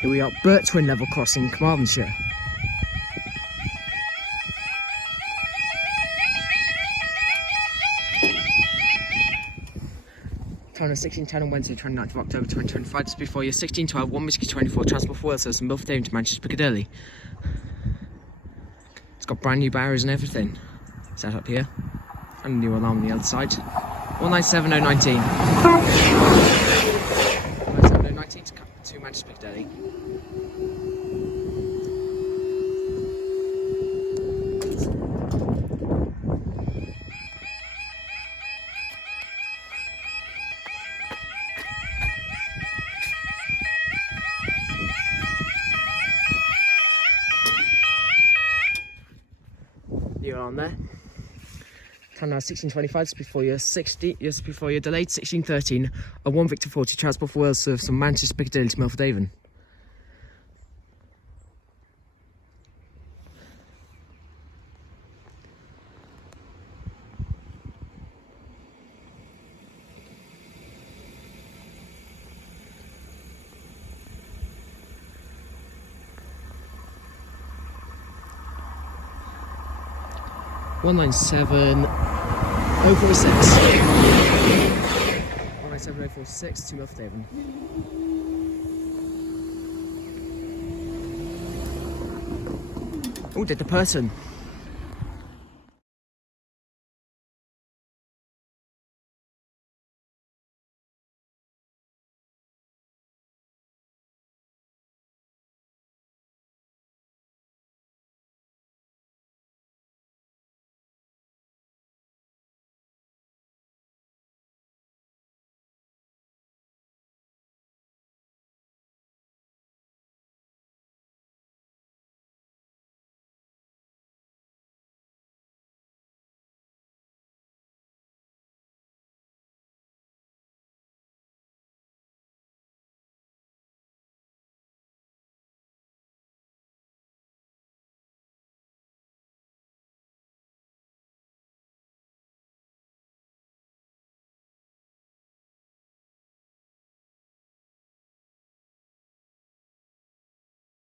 Here we are, Bertwyn level crossing, Carmarthenshire. Time of 16:10 on Wednesday, 29th of October 2025. Just before your 16:12, 1 Whiskey 24 Transport for Wales service from Milford to Manchester Piccadilly. It's got brand new barriers and everything set up here, and a new alarm on the other side. 197019. 197019 to Manchester Piccadilly. You're on there. Time now 16:25, just before your delayed 16:13, a 1 Victor 40 Transport for Wales service from Manchester Piccadilly to Milford Haven. One 197,046. 197,046 to Milford Haven. Oh, did the person.